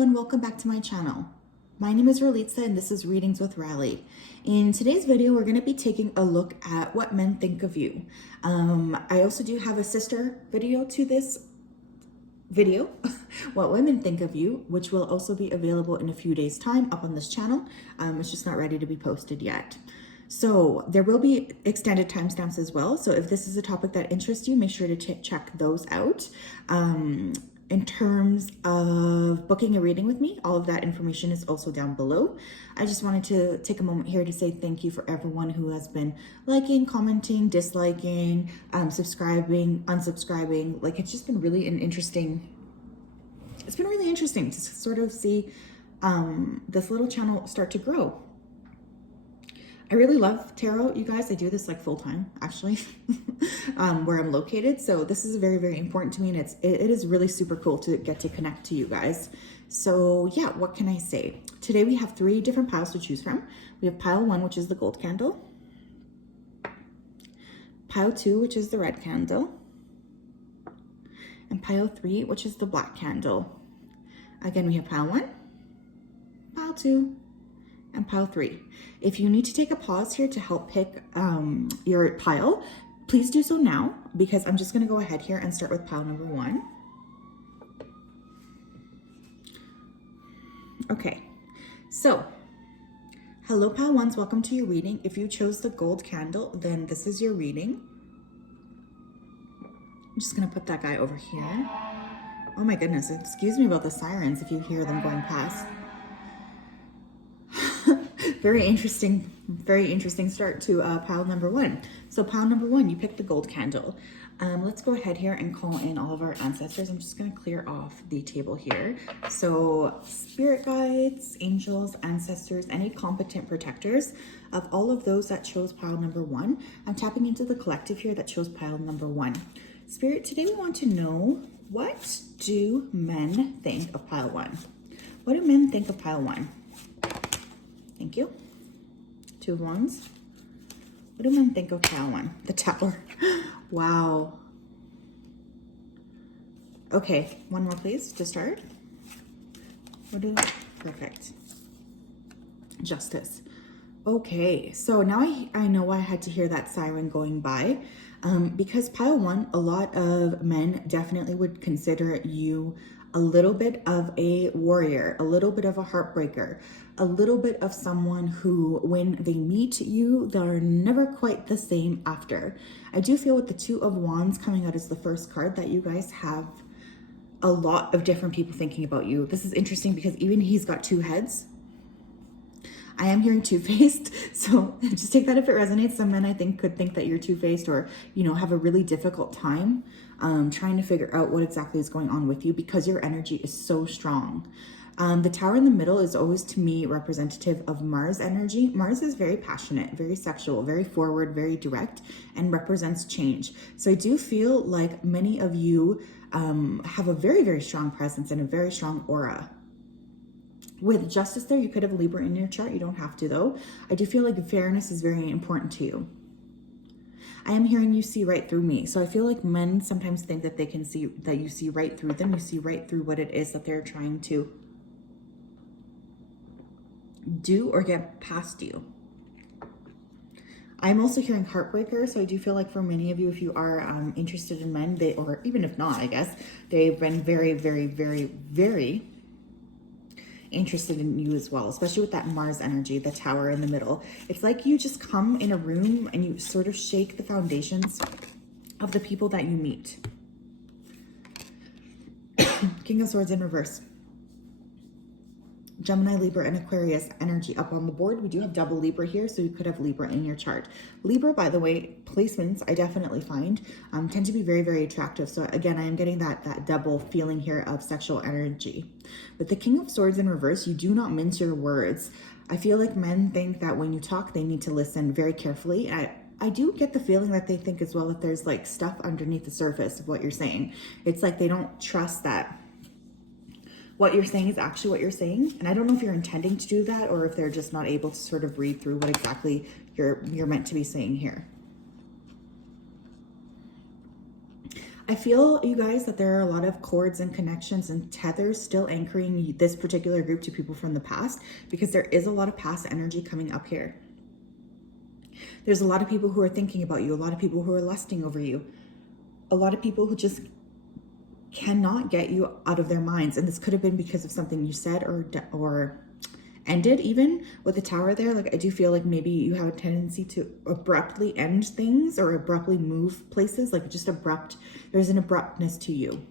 everyone, welcome back to my channel. My name is Ralitza and this is Readings with Rali. In today's video, we're going to be taking a look at what men think of you. I also do have a sister video to this video, what women think of you, which will also be available in a few days' time up on this channel. It's just not ready to be posted yet. So there will be extended timestamps as well. So if this is a topic that interests you, make sure to check those out. In terms of booking a reading with me, all of that information is also down below. I just wanted to take a moment here to say thank you for everyone who has been liking, commenting, disliking, subscribing, unsubscribing. Like, it's just been really it's been really interesting to sort of see this little channel start to grow. I really love tarot, you guys. I do this like full time, actually, where I'm located. So this is very, very important to me, and it is really super cool to get to connect to you guys. So yeah, what can I say? Today we have 3 different piles to choose from. We have pile 1, which is the gold candle, pile 2, which is the red candle, and pile 3, which is the black candle. Again, we have pile 1, pile 2, and pile 3. If you need to take a pause here to help pick your pile, please do so now, because I'm just going to go ahead here and start with pile number 1. Okay, so hello pile 1s, welcome to your reading. If you chose the gold candle, then this is your reading. I'm just going to put that guy over here. Oh my goodness, excuse me about the sirens if you hear them going past. Very interesting start to pile number 1. So pile number 1, you picked the gold candle. Let's go ahead here and call in all of our ancestors. I'm just going to clear off the table here. So spirit guides, angels, ancestors, any competent protectors of all of those that chose pile number 1. I'm tapping into the collective here that chose pile number 1. Spirit, today we want to know, what do men think of pile 1? What do men think of pile 1? Thank you. 2 of Wands. What do men think of pile 1? The Tower. Wow. Okay, one more please to start. Perfect. Justice. Okay, so now I know why I had to hear that siren going by. Because pile 1, a lot of men definitely would consider you a little bit of a warrior, a little bit of a heartbreaker, a little bit of someone who, when they meet you, they're never quite the same after. I do feel with the 2 of Wands coming out as the first card that you guys have a lot of different people thinking about you. This is interesting because even he's got 2 heads. I am hearing two-faced, so just take that if it resonates. Some men, I think, could think that you're two-faced, or, you know, have a really difficult time trying to figure out what exactly is going on with you because your energy is so strong. The Tower in the middle is always, to me, representative of Mars energy. Mars is very passionate, very sexual, very forward, very direct, and represents change. So I do feel like many of you have a very, very strong presence and a very strong aura. With Justice there, you could have Libra in your chart. You don't have to, though. I do feel like fairness is very important to you. I am hearing you see right through me. So I feel like men sometimes think that they can see, that you see right through them. You see right through what it is that they're trying to do or get past you. I'm also hearing heartbreaker. So I do feel like for many of you, if you are interested in men, or even if not, I guess, they've been very, very, very, very interested in you as well, especially with that Mars energy, the Tower in the middle. It's like you just come in a room and you sort of shake the foundations of the people that you meet. King of Swords in reverse. Gemini, Libra, and Aquarius energy up on the board. We do have double Libra here, so you could have Libra in your chart. Libra, by the way, placements I definitely find tend to be very, very attractive. So again, I am getting that double feeling here of sexual energy. With the King of Swords in reverse, you do not mince your words. I feel like men think that when you talk, they need to listen very carefully. I do get the feeling that they think as well that there's like stuff underneath the surface of what you're saying. It's like they don't trust that what you're saying is actually what you're saying. And I don't know if you're intending to do that or if they're just not able to sort of read through what exactly you're meant to be saying here. I feel, you guys, that there are a lot of cords and connections and tethers still anchoring this particular group to people from the past, because there is a lot of past energy coming up here. There's a lot of people who are thinking about you, a lot of people who are lusting over you, a lot of people who just cannot get you out of their minds. And this could have been because of something you said or ended, even with the tower there. Like, I do feel like maybe you have a tendency to abruptly end things or abruptly move places, like just there's an abruptness to you.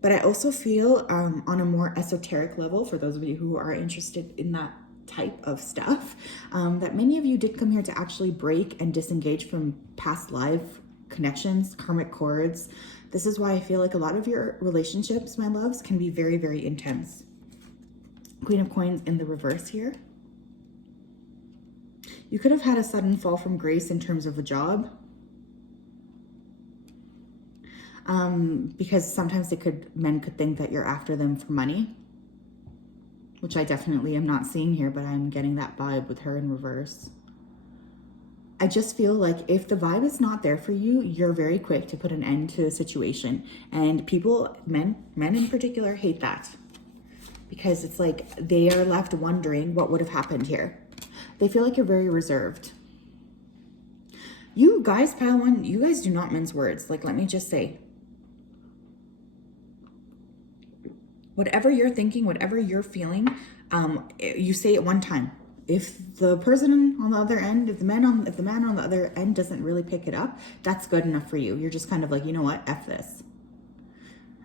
But I also feel on a more esoteric level, for those of you who are interested in that type of stuff, that many of you did come here to actually break and disengage from past life connections, karmic cords. This is why I feel like a lot of your relationships, my loves, can be very, very intense. Queen of Coins in the reverse here. You could have had a sudden fall from grace in terms of a job. Because sometimes men could think that you're after them for money, which I definitely am not seeing here, but I'm getting that vibe with her in reverse. I just feel like if the vibe is not there for you, you're very quick to put an end to a situation. And people, men in particular, hate that. Because it's like they are left wondering what would have happened here. They feel like you're very reserved. You guys, pile one, you guys do not mince words. Like, let me just say, whatever you're thinking, whatever you're feeling, you say it one time. If the person on the other end, if the man on the other end doesn't really pick it up, that's good enough for you. You're just kind of like, you know what, F this.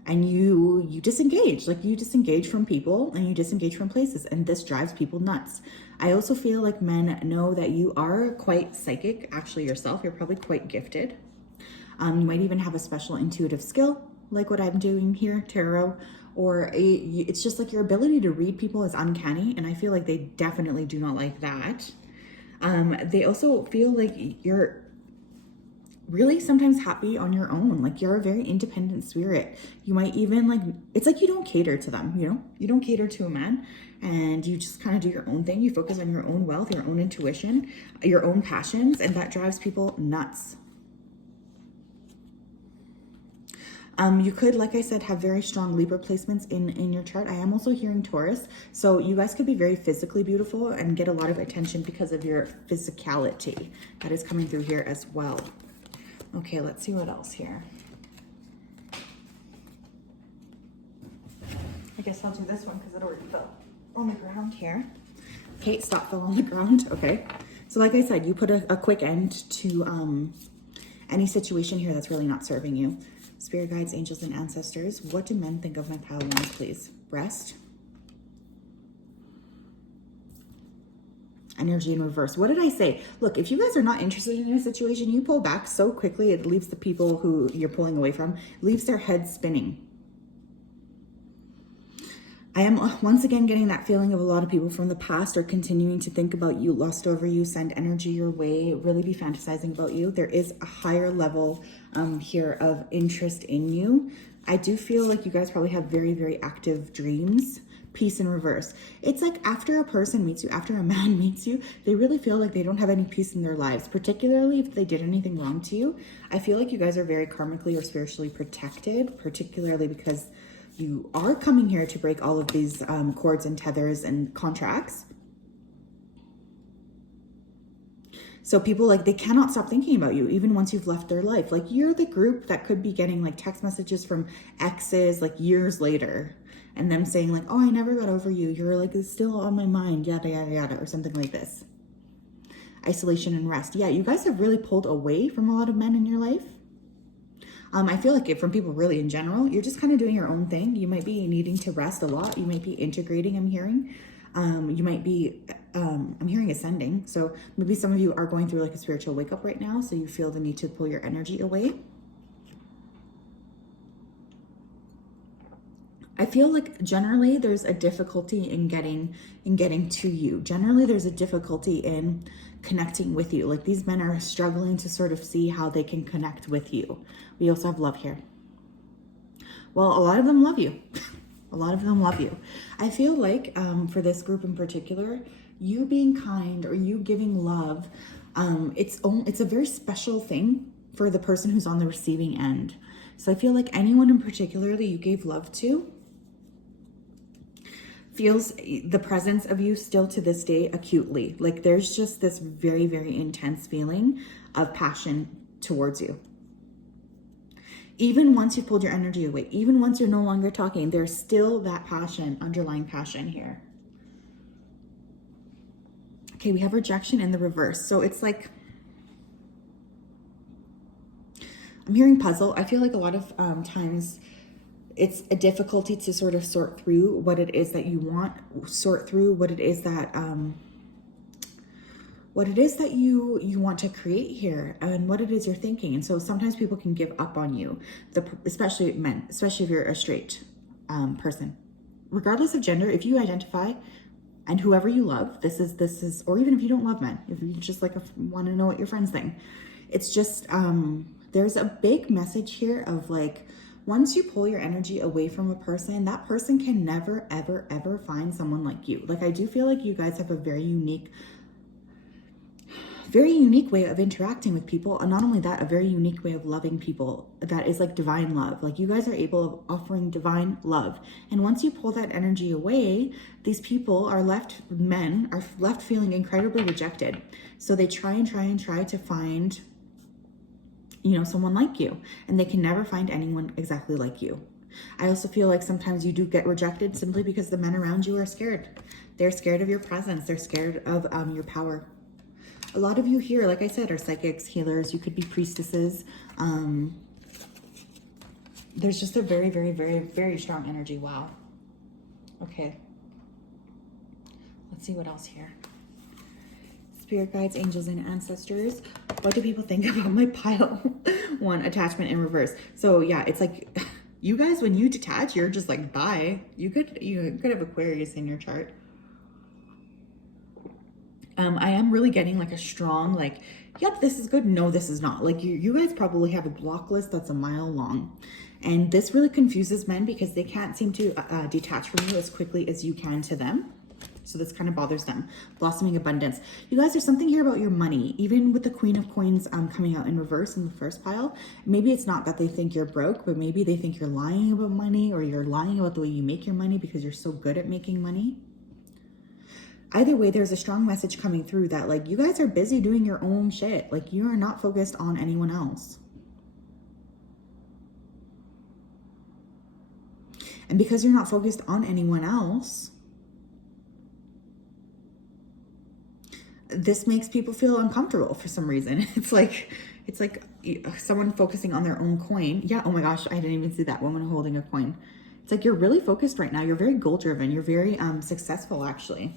And you disengage, like you disengage from people and you disengage from places, and this drives people nuts. I also feel like men know that you are quite psychic, actually yourself. You're probably quite gifted. You might even have a special intuitive skill, like what I'm doing here, tarot, or it's just like your ability to read people is uncanny, and I feel like they definitely do not like that. They also feel like you're really sometimes happy on your own. Like, you're a very independent spirit. You might even like, it's like you don't cater to them, you know? You don't cater to a man, and you just kind of do your own thing. You focus on your own wealth, your own intuition, your own passions, and that drives people nuts. You could, like I said, have very strong Libra placements in your chart. I am also hearing Taurus. So you guys could be very physically beautiful and get a lot of attention because of your physicality. That is coming through here as well. Okay, let's see what else here. I guess I'll do this one because it already fell on the ground here. Okay, stop, fell on the ground. Okay. So like I said, you put a quick end to any situation here that's really not serving you. Spirit guides, angels, and ancestors, what do men think of my pile ones, please? Breast. Energy in reverse. What did I say? Look, if you guys are not interested in a situation, you pull back so quickly, it leaves the people who you're pulling away from, leaves their heads spinning. I am once again getting that feeling of a lot of people from the past are continuing to think about you, lust over you, send energy your way, really be fantasizing about you. There is a higher level here of interest in you. I do feel like you guys probably have very, very active dreams. Peace in reverse. It's like after a person meets you, after a man meets you, they really feel like they don't have any peace in their lives, particularly if they did anything wrong to you. I feel like you guys are very karmically or spiritually protected, particularly because you are coming here to break all of these cords and tethers and contracts. So people, like, they cannot stop thinking about you even once you've left their life. Like, you're the group that could be getting like text messages from exes like years later and them saying like, oh, I never got over you. You're like still on my mind, yada, yada, yada, or something like this. Isolation and rest. Yeah, you guys have really pulled away from a lot of men in your life. I feel like from people really in general, you're just kind of doing your own thing. You might be needing to rest a lot. You might be integrating, I'm hearing. You might be, I'm hearing ascending. So maybe some of you are going through like a spiritual wake up right now. So you feel the need to pull your energy away. I feel like generally there's a difficulty in getting to you. Generally there's a difficulty in connecting with you. Like, these men are struggling to sort of see how they can connect with you. We also have love here. Well, a lot of them love you. A lot of them love you. I feel like for this group in particular, you being kind or you giving love, it's a very special thing for the person who's on the receiving end. So I feel like anyone in particular that you gave love to feels the presence of you still to this day acutely. Like there's just this very, very intense feeling of passion towards you. Even once you've pulled your energy away, even once you're no longer talking, there's still that passion, underlying passion here. Okay, we have rejection in the reverse. So it's like, I'm hearing puzzle. I feel like a lot of times it's a difficulty to sort of sort through what it is that you want, sort through what it is that you want to create here, and what it is you're thinking. And so sometimes people can give up on you, especially men, especially if you're a straight person. Regardless of gender, if you identify and whoever you love, this is, or even if you don't love men, if you just like want to know what your friends think, it's just there's a big message here of like, once you pull your energy away from a person, that person can never, ever, ever find someone like you. Like, I do feel like you guys have a very unique way of interacting with people. And not only that, a very unique way of loving people that is like divine love. Like, you guys are able of offering divine love. And once you pull that energy away, these people men are left feeling incredibly rejected. So they try to find, someone like you, and they can never find anyone exactly like you. I also feel like sometimes you do get rejected simply because the men around you are scared. They're scared of your presence. They're scared of your power. A lot of you here, like I said, are psychics, healers. You could be priestesses. There's just a very, very, very, very strong energy. Wow. Okay. Let's see what else here. Spirit guides, angels, and ancestors. What do people think about my pile 1 attachment in reverse? So yeah, it's like you guys, when you detach, you're just like, bye. You could have Aquarius in your chart. I am really getting like a strong, like, yep, this is good. No, this is not. Like you guys probably have a block list that's a mile long. And this really confuses men because they can't seem to detach from you as quickly as you can to them. So this kind of bothers them. Blossoming abundance. You guys, there's something here about your money. Even with the Queen of Coins coming out in reverse in the first pile, maybe it's not that they think you're broke, but maybe they think you're lying about money, or you're lying about the way you make your money because you're so good at making money. Either way, there's a strong message coming through that like you guys are busy doing your own shit. Like you are not focused on anyone else. And because you're not focused on anyone else, this makes people feel uncomfortable for some reason. It's like someone focusing on their own coin. Yeah, oh my gosh, I didn't even see that woman holding a coin. It's like you're really focused right now. You're very goal driven. You're very successful, actually.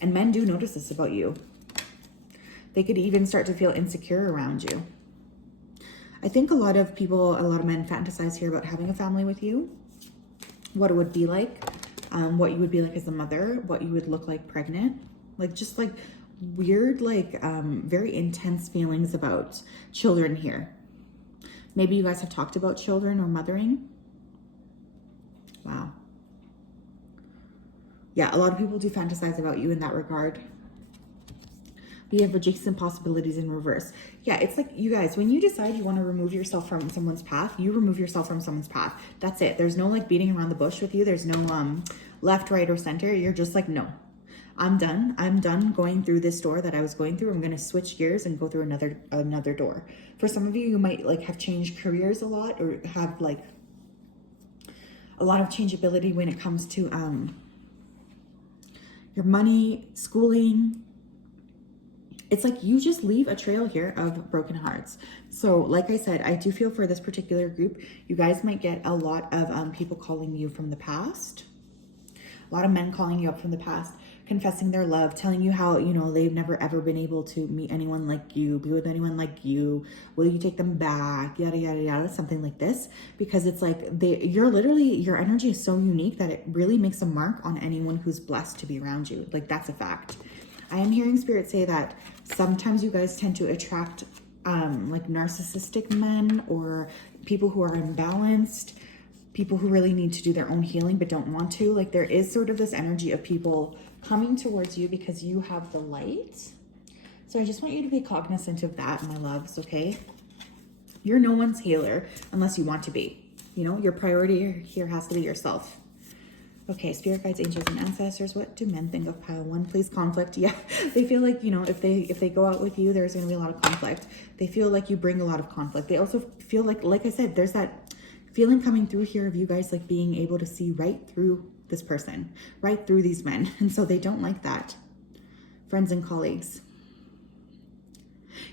And men do notice this about you. They could even start to feel insecure around you. I think a lot of men fantasize here about having a family with you, what it would be like, what you would be like as a mother, what you would look like pregnant, like just like weird, like very intense feelings about children here. Maybe you guys have talked about children or mothering. Wow. Yeah, a lot of people do fantasize about you in that regard. We have adjacent possibilities in reverse. Yeah, it's like you guys, when you decide you want to remove yourself from someone's path, you remove yourself from someone's path. That's it. There's no like beating around the bush with you. There's no left, right, or center. You're just like, no, I'm done. I'm done going through this door that I was going through. I'm going to switch gears and go through another door. For some of you, you might like have changed careers a lot, or have like a lot of changeability when it comes to your money, schooling. It's like you just leave a trail here of broken hearts. So like I said, I do feel for this particular group, you guys might get a lot of people calling you from the past. A lot of men calling you up from the past, confessing their love, telling you how, they've never ever been able to meet anyone like you, be with anyone like you. Will you take them back? Yada, yada, yada, something like this. Because it's like your energy is so unique that it really makes a mark on anyone who's blessed to be around you. Like that's a fact. I am hearing spirit say that sometimes you guys tend to attract like narcissistic men, or people who are imbalanced, people who really need to do their own healing but don't want to. Like there is sort of this energy of people coming towards you because you have the light. So I just want you to be cognizant of that, my loves, okay? You're no one's healer unless you want to be. You know, your priority here has to be yourself. Okay, spirit guides, angels, and ancestors. What do men think of pile 1? Please, conflict. Yeah, they feel like, you know, if they go out with you, there's going to be a lot of conflict. They feel like you bring a lot of conflict. They also feel like I said, there's that feeling coming through here of you guys like being able to see right through this person, right through these men. And so they don't like that. Friends and colleagues.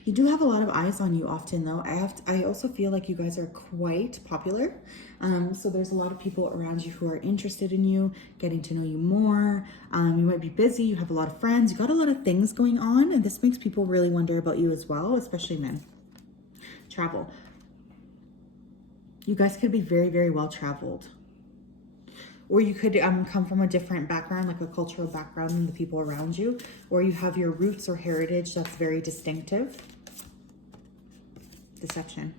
You do have a lot of eyes on you often, though. I also feel like you guys are quite popular. So there's a lot of people around you who are interested in you, getting to know you more. You might be busy. You have a lot of friends. You got a lot of things going on. And this makes people really wonder about you as well, especially men. Travel. You guys could be very, very well traveled. Or you could come from a different background, like a cultural background than the people around you. Or you have your roots or heritage that's very distinctive. Deception.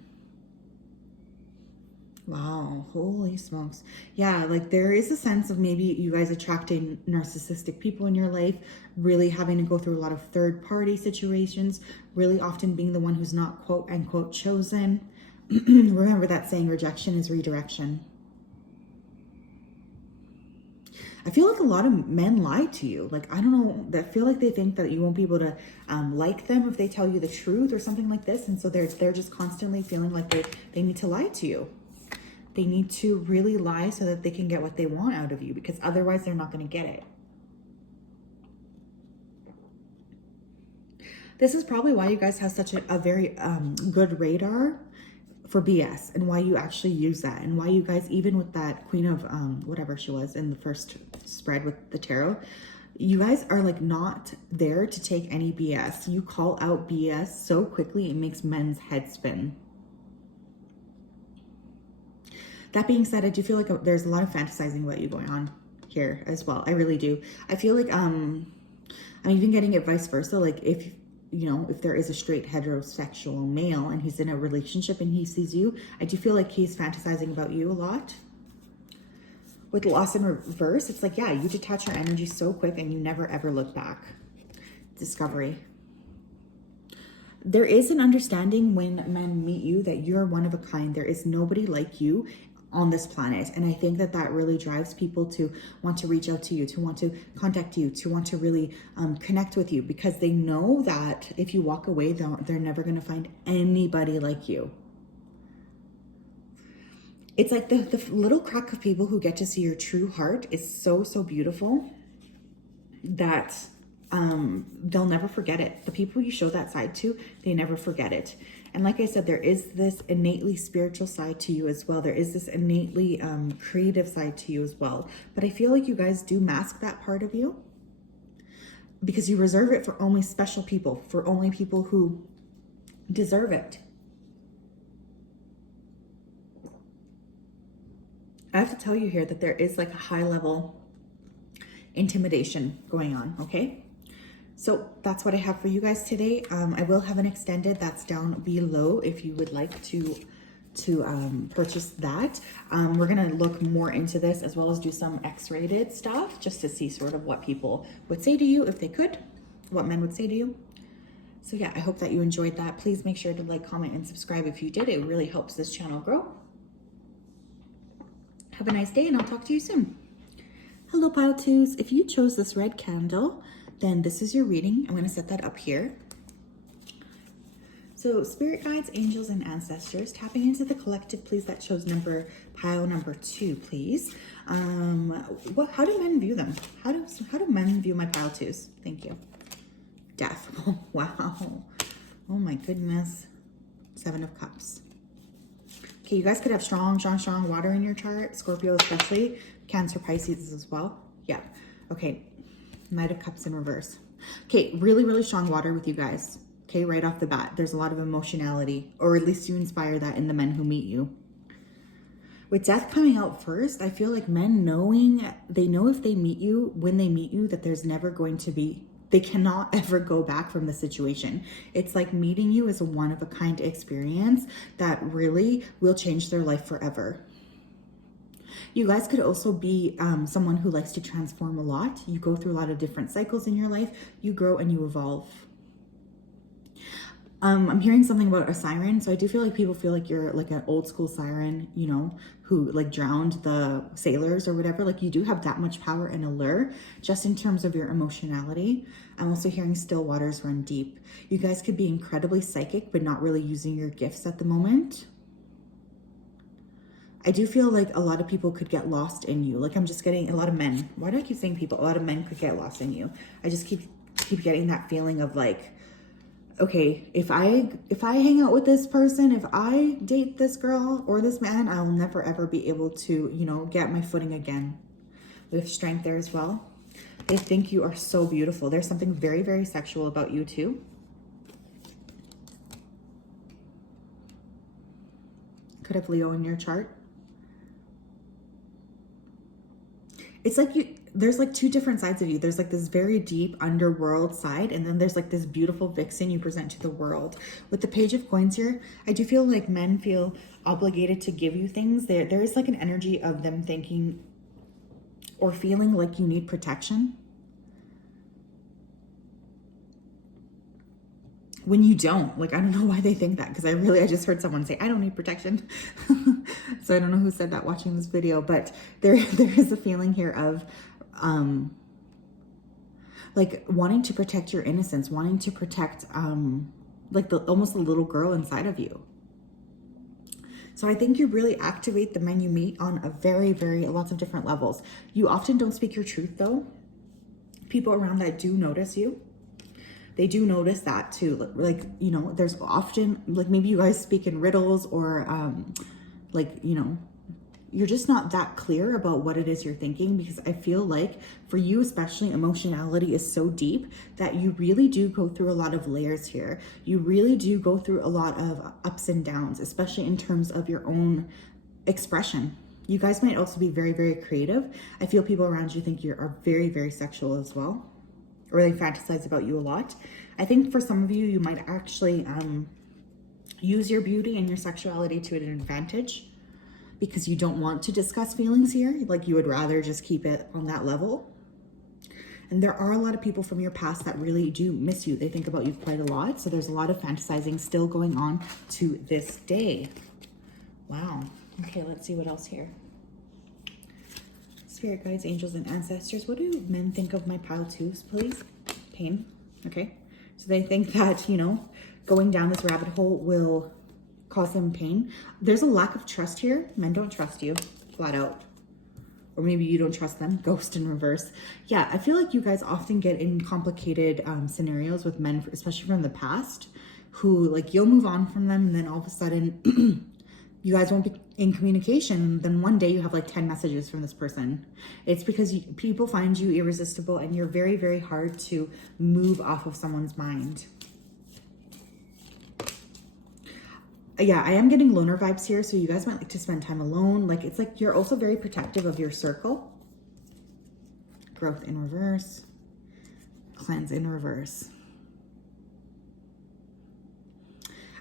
Wow, holy smokes. Yeah, like there is a sense of maybe you guys attracting narcissistic people in your life, really having to go through a lot of third-party situations, really often being the one who's not quote unquote chosen. Remember that saying, rejection is redirection. I feel like a lot of men lie to you. Like, I don't know, I feel like they think that you won't be able to like them if they tell you the truth or something like this. And so they're just constantly feeling like they need to lie to you. They need to really lie so that they can get what they want out of you, because otherwise they're not going to get it. This is probably why you guys have such a very good radar for BS, and why you actually use that, and why you guys, even with that queen of whatever she was in the first spread with the tarot, you guys are like not there to take any BS. You call out BS so quickly it makes men's heads spin. That being said, I do feel like there's a lot of fantasizing about you going on here as well. I really do. I feel like I'm even getting it vice versa. Like if you know, if there is a straight heterosexual male and he's in a relationship and he sees you, I do feel like he's fantasizing about you a lot. With loss in reverse, it's like, yeah, you detach your energy so quick and you never ever look back. Discovery. There is an understanding when men meet you that you're one of a kind. There is nobody like you on this planet. And I think that that really drives people to want to reach out to you, to want to contact you, to want to really connect with you, because they know that if you walk away, they're never going to find anybody like you. It's like the little crack of people who get to see your true heart is so, so beautiful that they'll never forget it. The people you show that side to, they never forget it. And like I said, there is this innately spiritual side to you as well. There is this innately creative side to you as well. But I feel like you guys do mask that part of you because you reserve it for only special people, for only people who deserve it. I have to tell you here that there is like a high level intimidation going on, okay? So that's what I have for you guys today. I will have an extended that's down below if you would like to purchase that. We're gonna look more into this as well as do some X-rated stuff just to see sort of what people would say to you if they could, what men would say to you. So yeah, I hope that you enjoyed that. Please make sure to like, comment, and subscribe if you did. It really helps this channel grow. Have a nice day and I'll talk to you soon. Hello, Pile 2s. If you chose this red candle, then this is your reading. I'm going to set that up here. So spirit guides, angels, and ancestors, tapping into the collective, please, that chose pile number 2, please. How do men view them? How do men view my pile 2s? Thank you. Death. Oh, wow. Oh my goodness. 7 of Cups. Okay, you guys could have strong water in your chart. Scorpio especially. Cancer, Pisces as well. Yeah. Okay. Knight of Cups in reverse. Okay, really strong water with you guys. Okay, right off the bat. There's a lot of emotionality, or at least you inspire that in the men who meet you. With Death coming out first, I feel like men they know if they meet you, when they meet you, that there's never going to be, they cannot ever go back from the situation. It's like meeting you is a one-of-a-kind experience that really will change their life forever. You guys could also be someone who likes to transform a lot. You go through a lot of different cycles in your life. You grow and you evolve. I'm hearing something about a siren. So I do feel like people feel like you're like an old school siren, you know, who like drowned the sailors or whatever. Like you do have that much power and allure just in terms of your emotionality. I'm also hearing still waters run deep. You guys could be incredibly psychic, but not really using your gifts at the moment. I do feel like a lot of people could get lost in you. Like I'm just getting a lot of men. Why do I keep saying people? A lot of men could get lost in you. I just keep getting that feeling of like, okay, if I hang out with this person, if I date this girl or this man, I'll never ever be able to, you know, get my footing again. We have strength there as well. They think you are so beautiful. There's something very, very sexual about you too. Could have Leo in your chart. It's like there's like two different sides of you. There's like this very deep underworld side, and then there's like this beautiful vixen you present to the world. With the Page of Coins here, I do feel like men feel obligated to give you things. There is like an energy of them thinking or feeling like you need protection when you don't. Like, I don't know why they think that, because I just heard someone say, I don't need protection. So I don't know who said that watching this video, but there is a feeling here of like wanting to protect your innocence, wanting to protect like almost the little girl inside of you. So I think you really activate the men you meet on a very, very lots of different levels. You often don't speak your truth though. People around that do notice you. They do notice that too. Like, you know, there's often, like maybe you guys speak in riddles or like, you know, you're just not that clear about what it is you're thinking, because I feel like for you, especially, emotionality is so deep that you really do go through a lot of layers here. You really do go through a lot of ups and downs, especially in terms of your own expression. You guys might also be very, very creative. I feel people around you think you are very, very sexual as well, or they fantasize about you a lot. I think for some of you, you might actually use your beauty and your sexuality to an advantage, because you don't want to discuss feelings here. Like you would rather just keep it on that level. And there are a lot of people from your past that really do miss you. They think about you quite a lot. So there's a lot of fantasizing still going on to this day. Wow. Okay, let's see what else here. Spirit guides, angels, and ancestors. What do men think of my pile twos, please? Pain. Okay. So they think that, you know, going down this rabbit hole will cause them pain. There's a lack of trust here. Men don't trust you, flat out. Or maybe you don't trust them. Ghost in reverse. Yeah, I feel like you guys often get in complicated scenarios with men, especially from the past, who like you'll move on from them, and then all of a sudden you guys won't be in communication. And then one day you have like 10 messages from this person. It's because people find you irresistible, and you're very, very hard to move off of someone's mind. Yeah, I am getting loner vibes here. So you guys might like to spend time alone. Like it's like you're also very protective of your circle. Growth in reverse. Cleanse in reverse.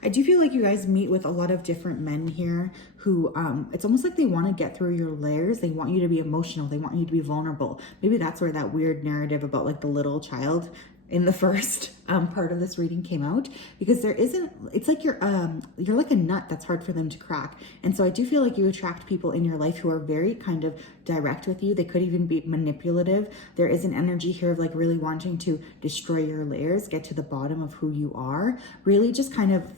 I do feel like you guys meet with a lot of different men here who, it's almost like they want to get through your layers. They want you to be emotional. They want you to be vulnerable. Maybe that's where that weird narrative about like the little child in the first part of this reading came out, because there isn't, it's like you're like a nut that's hard for them to crack. And so I do feel like you attract people in your life who are very kind of direct with you. They could even be manipulative. There is an energy here of like really wanting to destroy your layers, get to the bottom of who you are, really just kind of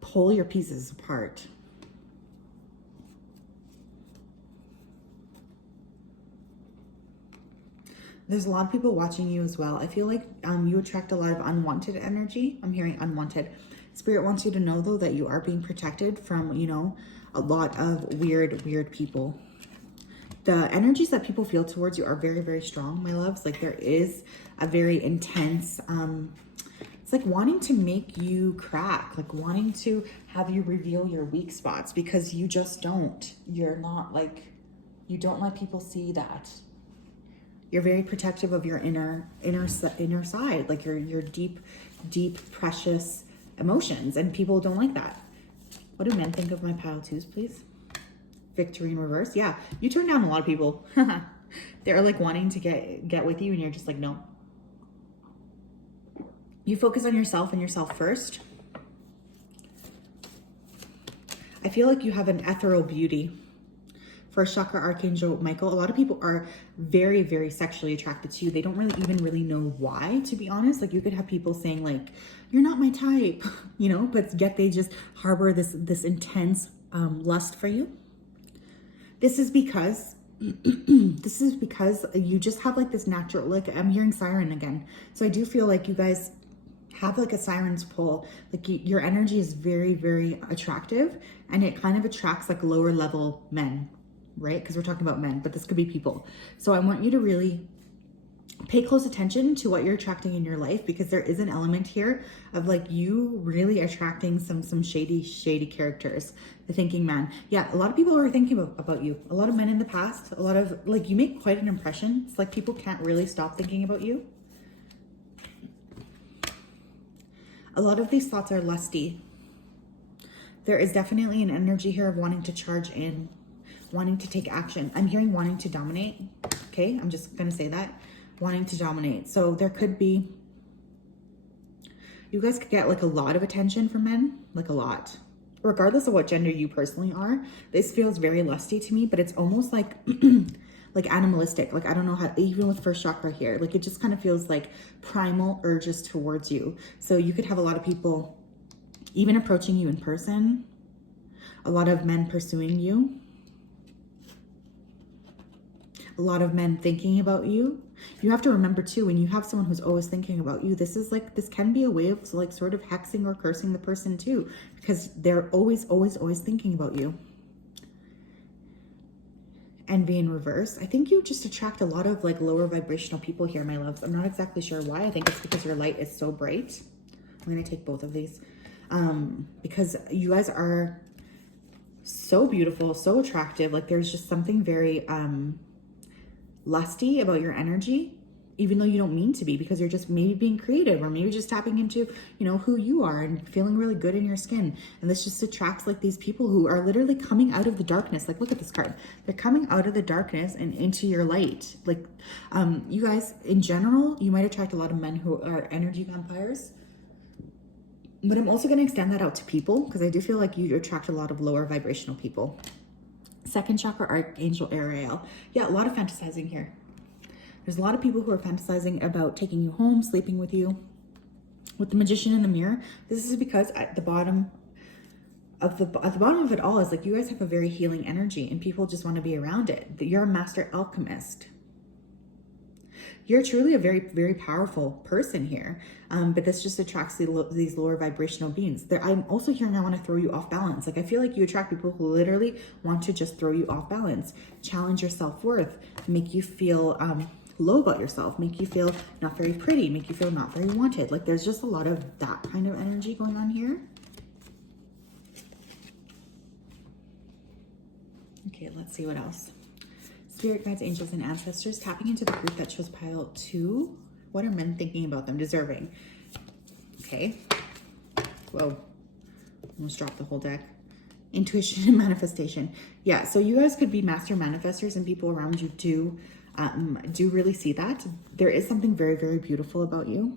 pull your pieces apart. There's a lot of people watching you as well. I feel like you attract a lot of unwanted energy. I'm hearing unwanted. Spirit wants you to know though that you are being protected from, you know, a lot of weird people. The energies that people feel towards you are very, very strong, my loves. Like there is a very intense, it's like wanting to make you crack, like wanting to have you reveal your weak spots, because you just don't. You're not like, you don't let people see that. You're very protective of your inner side, like your deep, precious emotions, and people don't like that. What do men think of my pile twos, please? Victory in reverse. Yeah, you turn down a lot of people. They're like wanting to get with you, and you're just like, no. You focus on yourself and yourself first. I feel like you have an ethereal beauty. First chakra archangel Michael, a lot of people are very, very sexually attracted to you. They don't really know why, to be honest. Like, you could have people saying like, you're not my type, you know, but yet they just harbor this intense lust for you. This is because you just have like this natural, like, I'm hearing siren again. So I do feel like you guys have like a siren's pull. Like, your energy is very, very attractive, and it kind of attracts like lower level men, right? Because we're talking about men, but this could be people. So I want you to really pay close attention to what you're attracting in your life, because there is an element here of like you really attracting some shady characters. The thinking man. Yeah, a lot of people are thinking about you. A lot of men in the past, a lot of, like, you make quite an impression. It's like people can't really stop thinking about you. A lot of these thoughts are lusty. There is definitely an energy here of wanting to charge in, wanting to take action. I'm hearing wanting to dominate. Okay, I'm just gonna say that. Wanting to dominate. So there could be, you guys could get like a lot of attention from men, like a lot. Regardless of what gender you personally are, this feels very lusty to me, but it's almost like like animalistic. Like, I don't know how, even with first chakra here, like it just kind of feels like primal urges towards you. So you could have a lot of people even approaching you in person, a lot of men pursuing you, a lot of men thinking about you. You have to remember too, when you have someone who's always thinking about you, this is like, this can be a way of like sort of hexing or cursing the person too, because they're always thinking about you. Envy in reverse. I think you just attract a lot of like lower vibrational people here, my loves. I'm not exactly sure why. I think it's because your light is so bright. I'm going to take both of these because you guys are so beautiful, so attractive. Like, there's just something very lusty about your energy, even though you don't mean to be, because you're just maybe being creative, or maybe just tapping into, you know, who you are and feeling really good in your skin. And this just attracts like these people who are literally coming out of the darkness. Like, look at this card. They're coming out of the darkness and into your light. Like, you guys in general, you might attract a lot of men who are energy vampires. But I'm also going to extend that out to people, because I do feel like you attract a lot of lower vibrational people. Second chakra archangel Ariel. Yeah, a lot of fantasizing here. There's a lot of people who are fantasizing about taking you home, sleeping with you. With the magician in the mirror, this is because at the bottom of it all is like, you guys have a very healing energy and people just want to be around it. You're a master alchemist. You're truly a very, very powerful person here. But this just attracts these lower vibrational beings. I'm also hearing I want to throw you off balance. Like, I feel like you attract people who literally want to just throw you off balance, challenge your self-worth, make you feel low about yourself, make you feel not very pretty, make you feel not very wanted. Like, there's just a lot of that kind of energy going on here. Okay, let's see what else. Spirit guides, angels, and ancestors. Tapping into the group that chose pile 2. What are men thinking about them? Deserving. Okay. Whoa. Almost dropped the whole deck. Intuition and manifestation. Yeah, so you guys could be master manifestors, and people around you do really see that. There is something very, very beautiful about you.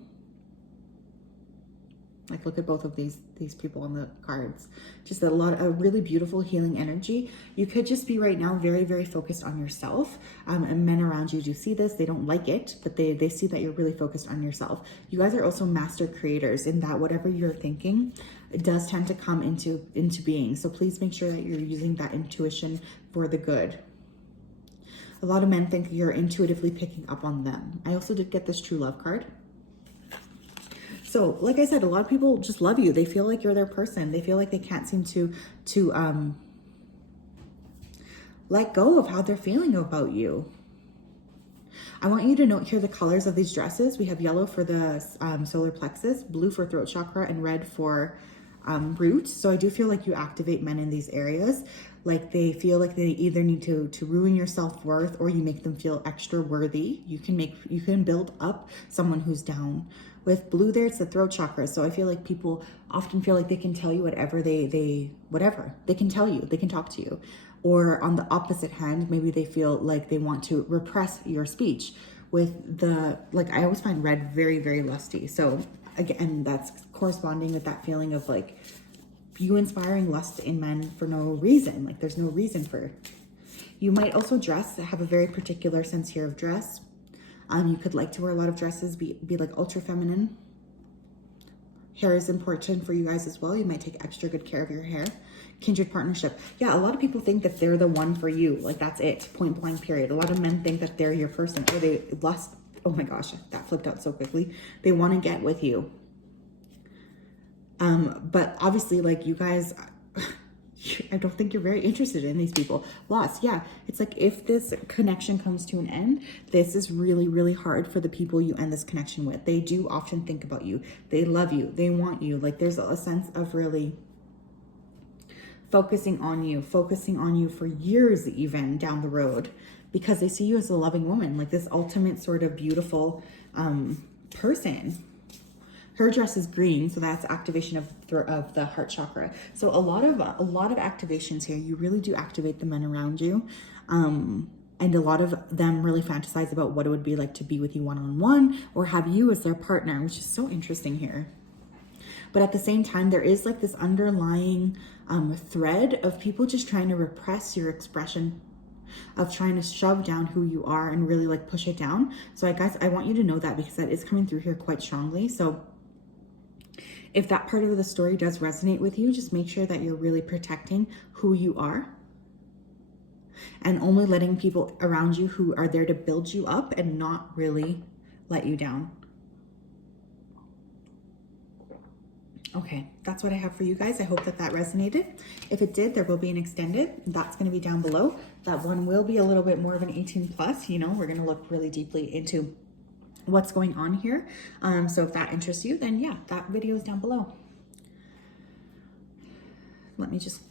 Like, look at both of these people on the cards. Just a really beautiful healing energy. You could just be right now very, very focused on yourself. And men around you do see this. They don't like it, but they see that you're really focused on yourself. You guys are also master creators, in that whatever you're thinking, it does tend to come into being. So please make sure that you're using that intuition for the good. A lot of men think you're intuitively picking up on them. I also did get this true love card. So, like I said, a lot of people just love you. They feel like you're their person. They feel like they can't seem to let go of how they're feeling about you. I want you to note here the colors of these dresses. We have yellow for the solar plexus, blue for throat chakra, and red for root. So I do feel like you activate men in these areas. Like, they feel like they either need to ruin your self-worth, or you make them feel extra worthy. You can build up someone who's down. With blue there, it's the throat chakra. So I feel like people often feel like they can tell you whatever whatever. They can tell you, they can talk to you. Or on the opposite hand, maybe they feel like they want to repress your speech. With the, like, I always find red very, very lusty. So again, that's corresponding with that feeling of like you inspiring lust in men for no reason. Like there's no reason for. You might also have a very particular sense here of dress. You could like to wear a lot of dresses, be like ultra feminine. Hair is important for you guys as well. You might take extra good care of your hair. Kindred partnership. Yeah, a lot of people think that they're the one for you. Like that's it, point blank period. A lot of men think that they're your person, or they lust. Oh my gosh, that flipped out so quickly. They want to get with you. But obviously, like you guys, I don't think you're very interested in these people. Lost, yeah. It's like if this connection comes to an end, this is really, really hard for the people you end this connection with. They do often think about you. They love you. They want you. Like there's a sense of really focusing on you for years even down the road, because they see you as a loving woman, like this ultimate sort of beautiful person. Her dress is green, so that's activation of the heart chakra. So a lot of activations here. You really do activate the men around you, and a lot of them really fantasize about what it would be like to be with you one-on-one or have you as their partner, which is so interesting here. But at the same time, there is like this underlying thread of people just trying to repress your expression, of trying to shove down who you are and really like push it down. So guys, I want you to know that, because that is coming through here quite strongly. So if that part of the story does resonate with you, just make sure that you're really protecting who you are and only letting people around you who are there to build you up and not really let you down. Okay, that's what I have for you guys. I hope that resonated. If it did, there will be an extended. That's going to be down below. That one will be a little bit more of an 18 plus. You know, we're going to look really deeply into what's going on here. So if that interests you, then yeah, that video is down below. Let me just,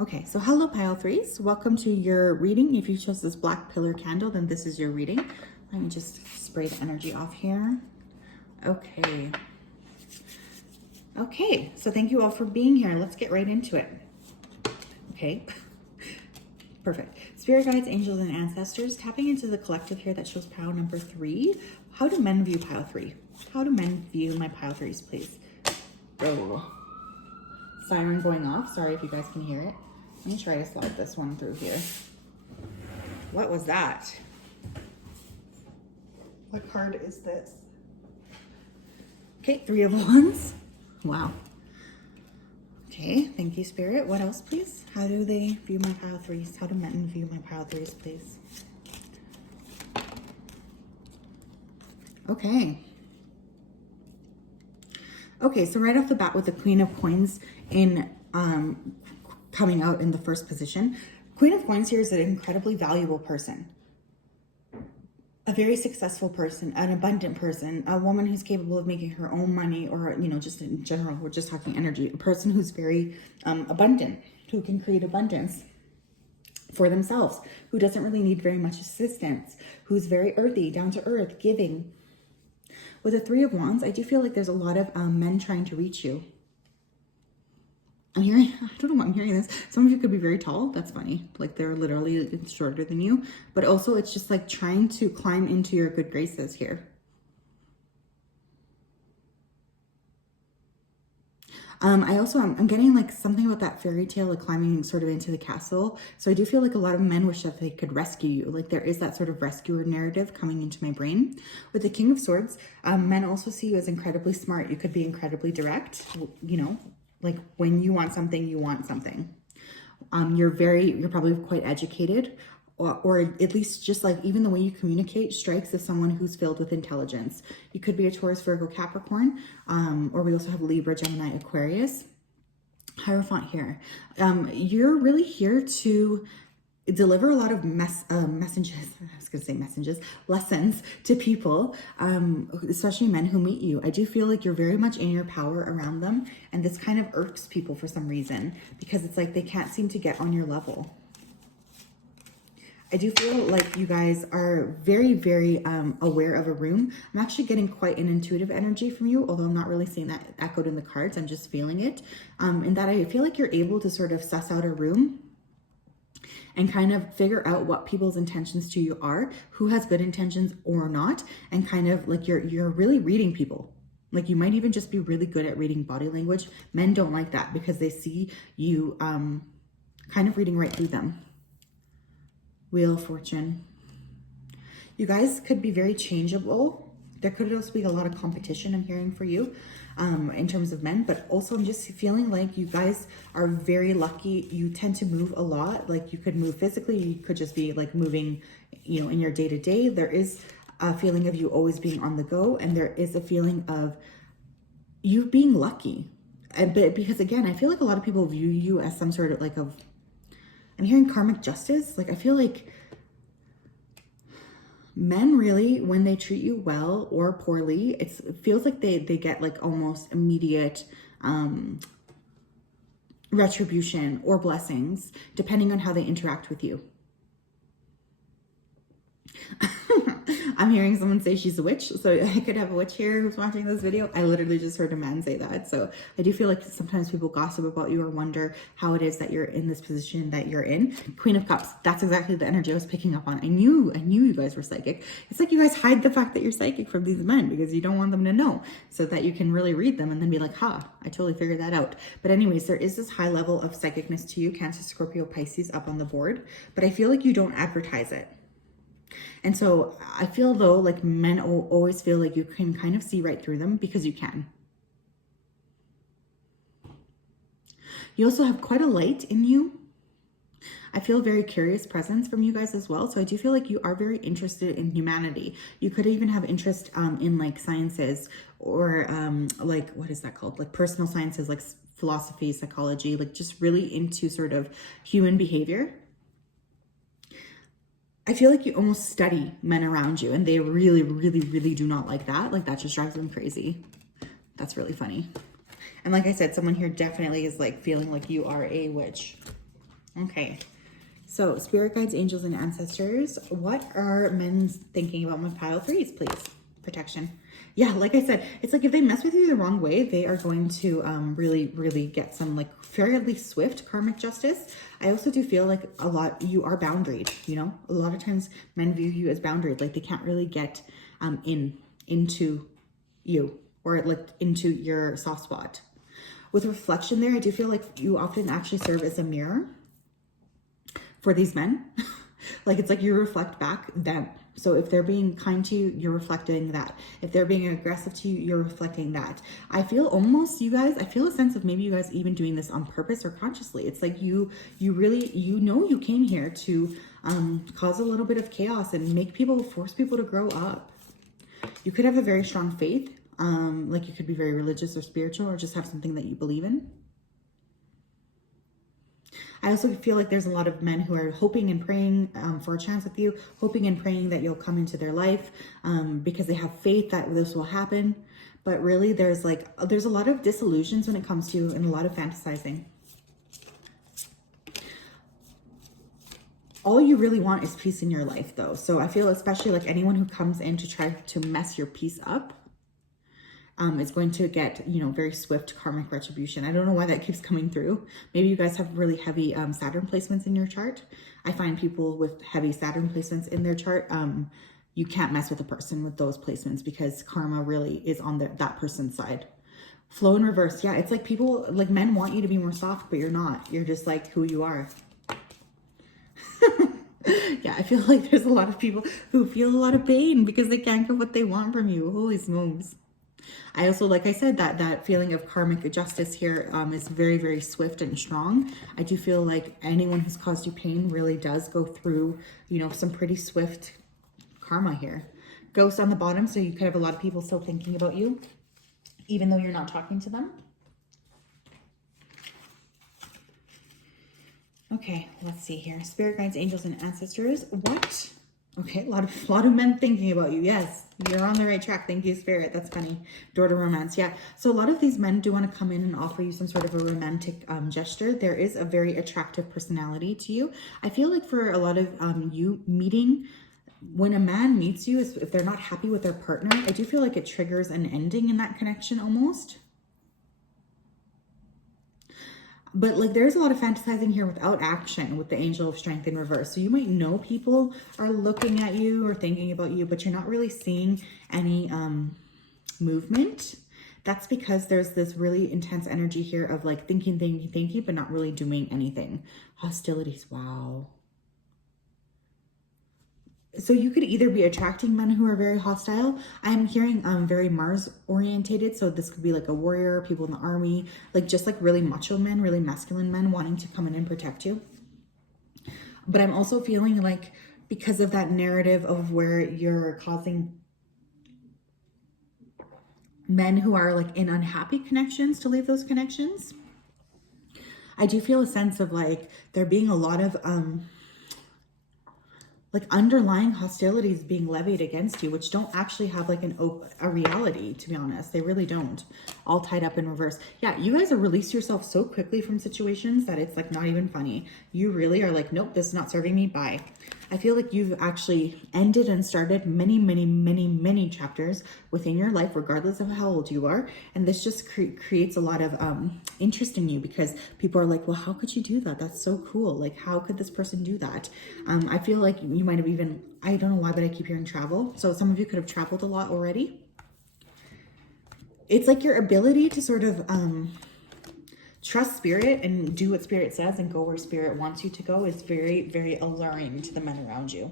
okay. So hello pile threes, welcome to your reading. If you chose this black pillar candle, then this is your reading. Let me just spray the energy off here. Okay. Okay, so thank you all for being here. Let's get right into it. Okay, perfect. Spirit guides, angels, and ancestors, tapping into the collective here that shows pile number 3. How do men view pile 3? How do men view my pile 3s, please? Oh, siren going off. Sorry if you guys can hear it. Let me try to slide this one through here. What was that? What card is this? Okay, 3 of Wands. Wow. Okay, thank you, Spirit. What else, please? How do they view my pile 3s? How do men view my pile 3s, please? Okay. Okay, so right off the bat with the Queen of Coins in coming out in the first position, Queen of Coins here is an incredibly valuable person. A very successful person, an abundant person, a woman who's capable of making her own money, or, you know, just in general, we're just talking energy, a person who's very abundant, who can create abundance for themselves, who doesn't really need very much assistance, who's very earthy, down to earth, giving. With the 3 of Wands, I do feel like there's a lot of men trying to reach you. I'm hearing, I don't know why I'm hearing this. Some of you could be very tall. That's funny. Like they're literally shorter than you. But also it's just like trying to climb into your good graces here. I'm getting like something about that fairy tale, like climbing sort of into the castle. So I do feel like a lot of men wish that they could rescue you. Like there is that sort of rescuer narrative coming into my brain. With the King of Swords, men also see you as incredibly smart. You could be incredibly direct, you know, like when you want something, you want something. You're probably quite educated, or at least just like even the way you communicate strikes as someone who's filled with intelligence. You could be a Taurus, Virgo, Capricorn, or we also have Libra, Gemini, Aquarius. Hierophant here. You're really here to deliver a lot of messages. I was gonna say messages, lessons to people, especially men who meet you. I do feel like you're very much in your power around them, and this kind of irks people for some reason, because it's like they can't seem to get on your level. I do feel like you guys are very, very aware of a room. I'm actually getting quite an intuitive energy from you, although I'm not really seeing that echoed in the cards. I'm just feeling it. In that I feel like you're able to sort of suss out a room and kind of figure out what people's intentions to you are, who has good intentions or not, and kind of like you're really reading people. Like you might even just be really good at reading body language. Men don't like that because they see you kind of reading right through them. Wheel of Fortune. You guys could be very changeable. There could also be a lot of competition I'm hearing for you in terms of men, but also I'm just feeling like you guys are very lucky. You tend to move a lot. Like you could move physically, you could just be like moving, you know, in your day-to-day. There is a feeling of you always being on the go, and there is a feeling of you being lucky. But because again, I feel like a lot of people view you as some sort of like I'm hearing karmic justice. Like I feel like men really, when they treat you well or poorly, it feels like they get like almost immediate retribution or blessings, depending on how they interact with you. I'm hearing someone say she's a witch, so I could have a witch here who's watching this video. I literally just heard a man say that. So I do feel like sometimes people gossip about you or wonder how it is that you're in this position that you're in. Queen of Cups, that's exactly the energy I was picking up on. I knew you guys were psychic. It's like you guys hide the fact that you're psychic from these men because you don't want them to know, so that you can really read them and then be like, I totally figured that out. But anyways, there is this high level of psychicness to you, Cancer, Scorpio, Pisces up on the board, but I feel like you don't advertise it. And so I feel though, like men always feel like you can kind of see right through them because you can. You also have quite a light in you. I feel a very curious presence from you guys as well. So I do feel like you are very interested in humanity. You could even have interest in like sciences or like, what is that called? Like personal sciences, like philosophy, psychology, like just really into sort of human behavior. I feel like you almost study men around you, and they really, really, really do not like that. Like that just drives them crazy. That's really funny. And like I said, someone here definitely is like feeling like you are a witch. Okay. So spirit guides, angels, and ancestors. What are men thinking about my pile threes, please? Protection. Yeah, like I said, it's like if they mess with you the wrong way, they are going to really, really get some like fairly swift karmic justice. I also do feel like you are boundaried, you know? A lot of times men view you as boundaried, like they can't really get into you or like into your soft spot. With reflection there, I do feel like you often actually serve as a mirror for these men. Like it's like you reflect back them. So if they're being kind to you, you're reflecting that. If they're being aggressive to you, you're reflecting that. I feel almost you guys, I feel a sense of maybe you guys even doing this on purpose or consciously. It's like you really, you came here to cause a little bit of chaos and force people to grow up. You could have a very strong faith. Like you could be very religious or spiritual or just have something that you believe in. I also feel like there's a lot of men who are hoping and praying for a chance with you, hoping and praying that you'll come into their life because they have faith that this will happen. But really there's a lot of disillusions when it comes to you and a lot of fantasizing. All you really want is peace in your life though. So I feel especially like anyone who comes in to try to mess your peace up is going to get, very swift karmic retribution. I don't know why that keeps coming through. Maybe you guys have really heavy Saturn placements in your chart. I find people with heavy Saturn placements in their chart, you can't mess with a person with those placements because karma really is on that person's side. Flow in reverse. Yeah, it's like people, like men want you to be more soft, but you're not. You're just like who you are. Yeah, I feel like there's a lot of people who feel a lot of pain because they can't get what they want from you. Holy smokes. I also, like I said, that feeling of karmic justice here is very, very swift and strong. I do feel like anyone who's caused you pain really does go through, some pretty swift karma here. Ghost on the bottom, so you could have a lot of people still thinking about you, even though you're not talking to them. Okay, let's see here. Spirit guides, angels, and ancestors. What? Okay, a lot of men thinking about you. Yes, you're on the right track. Thank you, Spirit. That's funny. Door to romance. Yeah. So a lot of these men do want to come in and offer you some sort of a romantic gesture. There is a very attractive personality to you. I feel like for a lot of you meeting, when a man meets you, if they're not happy with their partner, I do feel like it triggers an ending in that connection almost. But like there's a lot of fantasizing here without action with the angel of strength in reverse. So you might know people are looking at you or thinking about you, but you're not really seeing any movement. That's because there's this really intense energy here of like thinking, but not really doing anything. Hostilities, wow. So you could either be attracting men who are very hostile. I'm hearing very Mars orientated. So this could be like a warrior, people in the army, like just like really macho men, really masculine men wanting to come in and protect you. But I'm also feeling like because of that narrative of where you're causing men who are like in unhappy connections to leave those connections, I do feel a sense of like there being a lot of like underlying hostilities being levied against you, which don't actually have like a reality, to be honest. They really don't. All tied up in reverse. Yeah, you guys have released yourself so quickly from situations that it's like not even funny. You really are like, nope, this is not serving me, bye. I feel like you've actually ended and started many chapters within your life, regardless of how old you are. And this just creates a lot of interest in you because people are like, well, how could you do that? That's so cool. Like, how could this person do that? I feel like you might have even, I don't know why, but I keep hearing travel. So some of you could have traveled a lot already. It's like your ability to sort of trust spirit and do what spirit says and go where spirit wants you to go is very alluring to the men around you.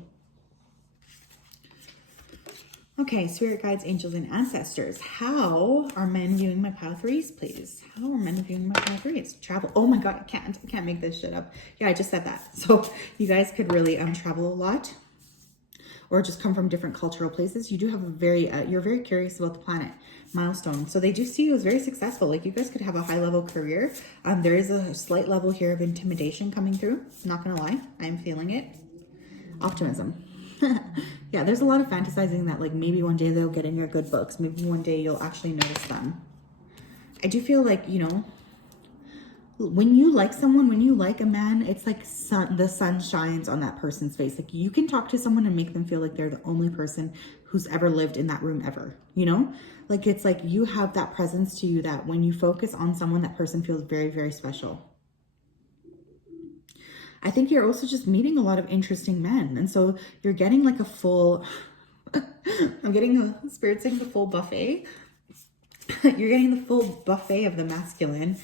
Okay, spirit guides, angels, and ancestors. How are men viewing my pile threes, please? How are men viewing my pile threes? Travel. Oh my God, I can't make this shit up. Yeah, I just said that. So you guys could really travel a lot or just come from different cultural places. You do have a very, you're very curious about the planet. Milestone. So they do see you as very successful. Like you guys could have a high level career. There is a slight level here of intimidation coming through. Not gonna lie, I'm feeling it. Optimism. Yeah, there's a lot of fantasizing that like maybe one day they'll get in your good books. Maybe one day you'll actually notice them. I do feel like, you know, when you like someone, when you like a man, it's like the sun shines on that person's face. Like you can talk to someone and make them feel like they're the only person who's ever lived in that room ever, you know? Like it's like you have that presence to you that when you focus on someone, that person feels very special. I think you're also just meeting a lot of interesting men. And so you're getting like a full, I'm getting the spirit saying the full buffet. You're getting the full buffet of the masculine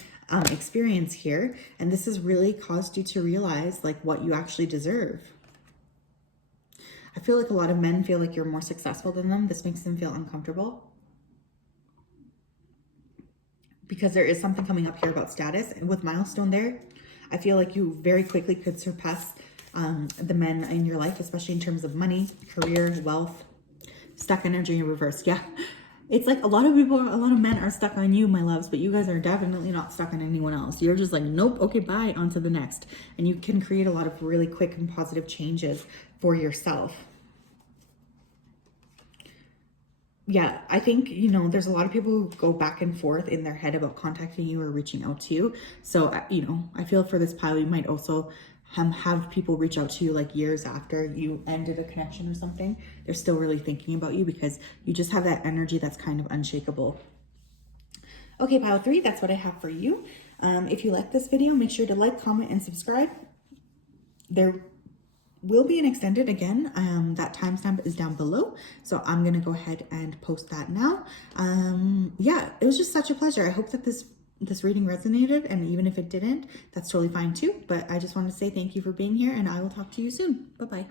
experience here. And this has really caused you to realize like what you actually deserve. I feel like a lot of men feel like you're more successful than them. This makes them feel uncomfortable. Because there is something coming up here about status. And with milestone there, I feel like you very quickly could surpass the men in your life, especially in terms of money, career, wealth. Stuck energy in reverse. Yeah. It's like a lot of men are stuck on you, my loves, but you guys are definitely not stuck on anyone else. You're just like, nope, okay, bye, on to the next. And you can create a lot of really quick and positive changes for yourself. Yeah, I think, you know, there's a lot of people who go back and forth in their head about contacting you or reaching out to you. So, you know, I feel for this pile, you might also have people reach out to you like years after you ended a connection or something. They're still really thinking about you because you just have that energy that's kind of unshakable. Okay, pile 3, that's what I have for you. If you like this video, make sure to like, comment, and subscribe. There will be an extended again. That timestamp is down below. So I'm going to go ahead and post that now. Yeah, it was just such a pleasure. I hope that this reading resonated, and even if it didn't, that's totally fine too. But I just want to say thank you for being here, and I will talk to you soon. Bye-bye.